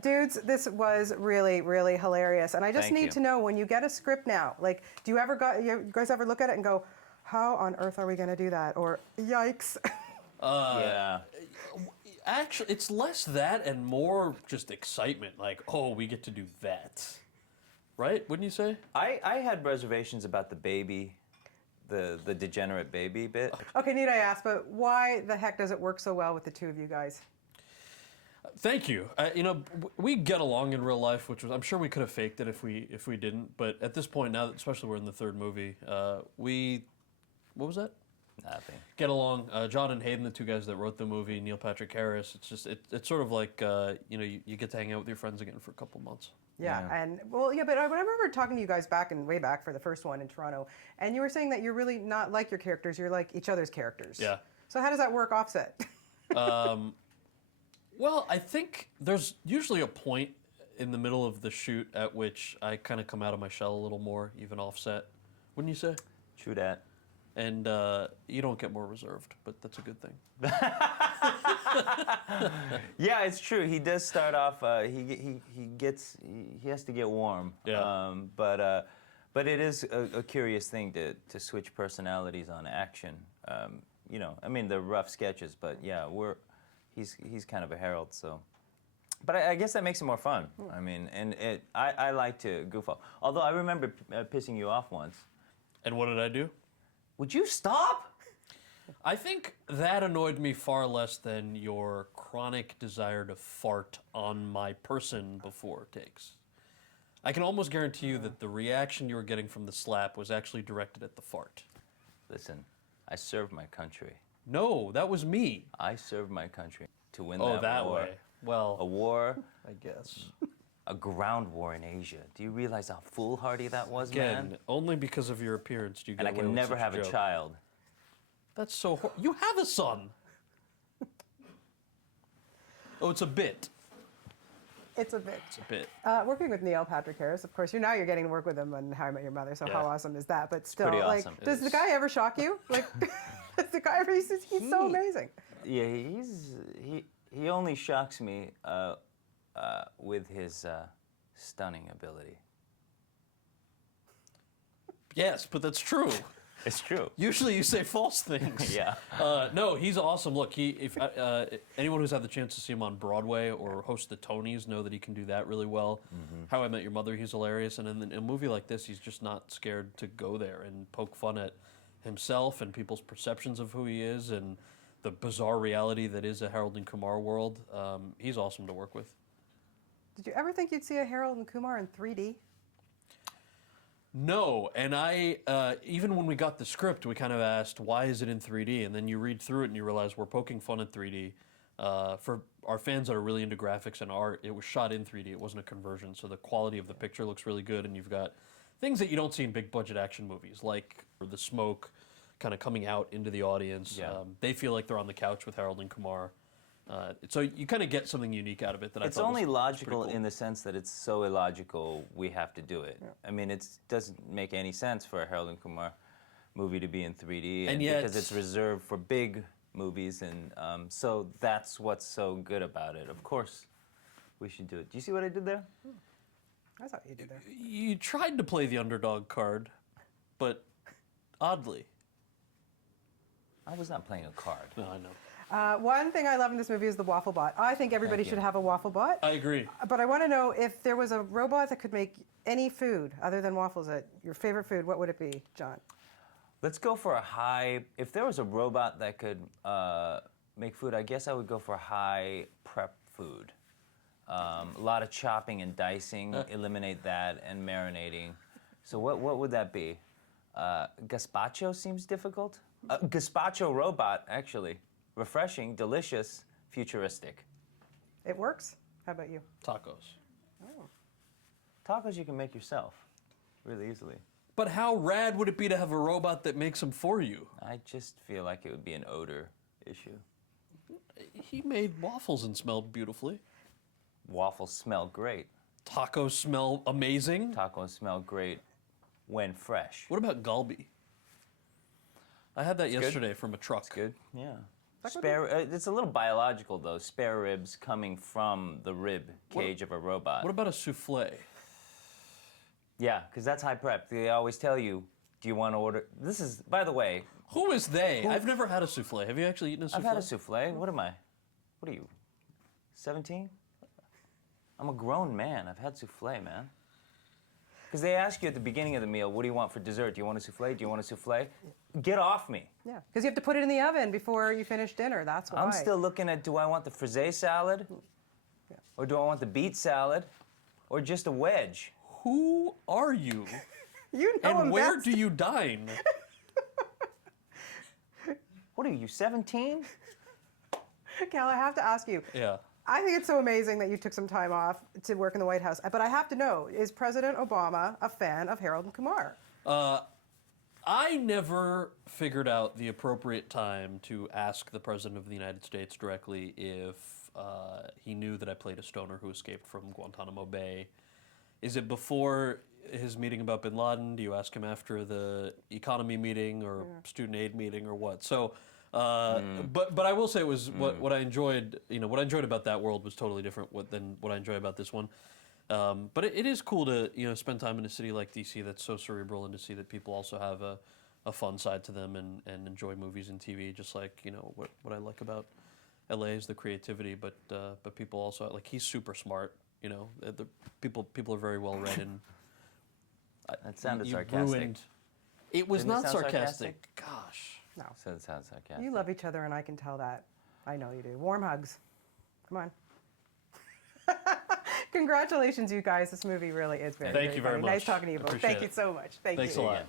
Dudes, this was really, really hilarious. And I just Thank need you. to know, when you get a script now, like, you guys ever look at it and go, how on earth are we going to do that? Or, yikes. Yeah. Actually, it's less that and more just excitement. Like, oh, we get to do that. Right? Wouldn't you say? I had reservations about the baby, the degenerate baby bit. Okay, need I ask, but why the heck does it work so well with the two of you guys? Thank you. We get along in real life, which was, I'm sure we could have faked it if we didn't. But at this point now, especially we're in the third movie, what was that? Nothing. Get along. John and Hayden, the two guys that wrote the movie, Neil Patrick Harris. It's just it's sort of like you get to hang out with your friends again for a couple months. Yeah, Yeah. but I remember talking to you guys way back for the first one in Toronto, and you were saying that you're really not like your characters, you're like each other's characters. Yeah. So how does that work offset? Well, I think there's usually a point in the middle of the shoot at which I kind of come out of my shell a little more, even offset. Wouldn't you say? True that. And you don't get more reserved, but that's a good thing. Yeah, it's true. He does start off. He has to get warm. Yeah. But it is a curious thing to switch personalities on action. I mean, they're rough sketches, but yeah, he's kind of a Harold, so. But I guess that makes it more fun. I mean, and I like to goof off. Although I remember pissing you off once. And what did I do? Would you stop? I think that annoyed me far less than your chronic desire to fart on my person before takes. I can almost guarantee you that the reaction you were getting from the slap was actually directed at the fart. Listen, I served my country. No, that was me. I served my country to win Oh, that war. way. Well, A war, I guess. a ground war in Asia. Do you realize how foolhardy that was, Again, man? only because of your appearance do you get And I away can with never such have a joke. child. That's so you have a son. Oh, it's a bit. It's a bit. It's a bit. Working with Neil Patrick Harris, of course, you're getting to work with him on How I Met Your Mother, so Yeah. how awesome is that? But still, pretty like, awesome. does the guy ever shock you? Like, does the guy ever, he's so amazing. Yeah, he only shocks me with his stunning ability. Yes, but that's true. It's true. Usually you say false things. Yeah. No, he's awesome. Look, if anyone who's had the chance to see him on Broadway or host the Tonys know that he can do that really well. Mm-hmm. How I Met Your Mother, he's hilarious. And in a movie like this, he's just not scared to go there and poke fun at himself and people's perceptions of who he is and the bizarre reality that is a Harold and Kumar world. He's awesome to work with. Did you ever think you'd see a Harold and Kumar in 3D? No, and I even when we got the script, we kind of asked, why is it in 3D? And then you read through it and you realize we're poking fun at 3D. For our fans that are really into graphics and art, it was shot in 3D. It wasn't a conversion, so the quality of the picture looks really good, and you've got things that you don't see in big budget action movies, like the smoke kind of coming out into the audience. Yeah. They feel like they're on the couch with Harold and Kumar. So you kind of get something unique out of it that I It's thought only was logical pretty cool. in the sense that it's so illogical we have to do it. I mean, it doesn't make any sense for a Harold and Kumar movie to be in 3D, And yet- because it's reserved for big movies, and so that's what's so good about it. Of course, we should do it. Do you see what I did there? That's what you did there. You tried to play the underdog card, but oddly. I was not playing a card. No, I know. One thing I love in this movie is the waffle bot. I think everybody Thank should you. have a waffle bot. I agree. But I want to know, if there was a robot that could make any food other than waffles, your favorite food, what would it be, John? Let's go for a high. If there was a robot that could make food, I guess I would go for high prep food. A lot of chopping and dicing, eliminate that, and marinating. So what would that be? Gazpacho seems difficult. Gazpacho robot, actually. Refreshing, delicious, futuristic. It works? How about you? Tacos. Tacos you can make yourself really easily. But how rad would it be to have a robot that makes them for you? I just feel like it would be an odor issue. He made waffles and smelled beautifully. Waffles smell great. Tacos smell amazing. Tacos smell great when fresh. What about galbi? I had that good. yesterday from a truck. Good, yeah. It's a little biological though. Spare ribs coming from the rib cage of a robot. What about a souffle? Yeah, because that's high prep. They always tell you, do you want to order? This is, by the way. Who is they? I've never had a souffle. Have you actually eaten a souffle? I've had a souffle. What am I? What are you? 17? I'm a grown man. I've had souffle, man. Because they ask you at the beginning of the meal, what do you want for dessert? Do you want a souffle? Do you want a souffle? Get off me. Yeah, because you have to put it in the oven before you finish dinner. That's why. I'm still looking at, do I want the frisee salad? Yeah. Or do I want the beet salad? Or just a wedge? Who are you? You know And where best. do you dine? What are you, 17? Cal, I have to ask you. Yeah. I think it's so amazing that you took some time off to work in the White House. But I have to know, is President Obama a fan of Harold Kumar? I never figured out the appropriate time to ask the President of the United States directly if he knew that I played a stoner who escaped from Guantanamo Bay. Is it before his meeting about bin Laden? Do you ask him after the economy meeting or student aid meeting or what? So, but I will say it was what I enjoyed. What I enjoyed about that world was totally different than what I enjoy about this one. But it is cool to spend time in a city like DC that's so cerebral, and to see that people also have a fun side to them and enjoy movies and TV, just like what I like about LA is the creativity, but people also like he's super smart. The people are very well read, and That sounded you sarcastic. ruined. It was Didn't it not sound sarcastic. Gosh. No. So it sounds sarcastic. You love each other, and I can tell that. I know you do. Warm hugs. Come on. Congratulations, you guys. This movie really is very, Thank very you very funny. much. Nice talking to you both. Appreciate Thank you it. so much. Thank Thanks you. a lot.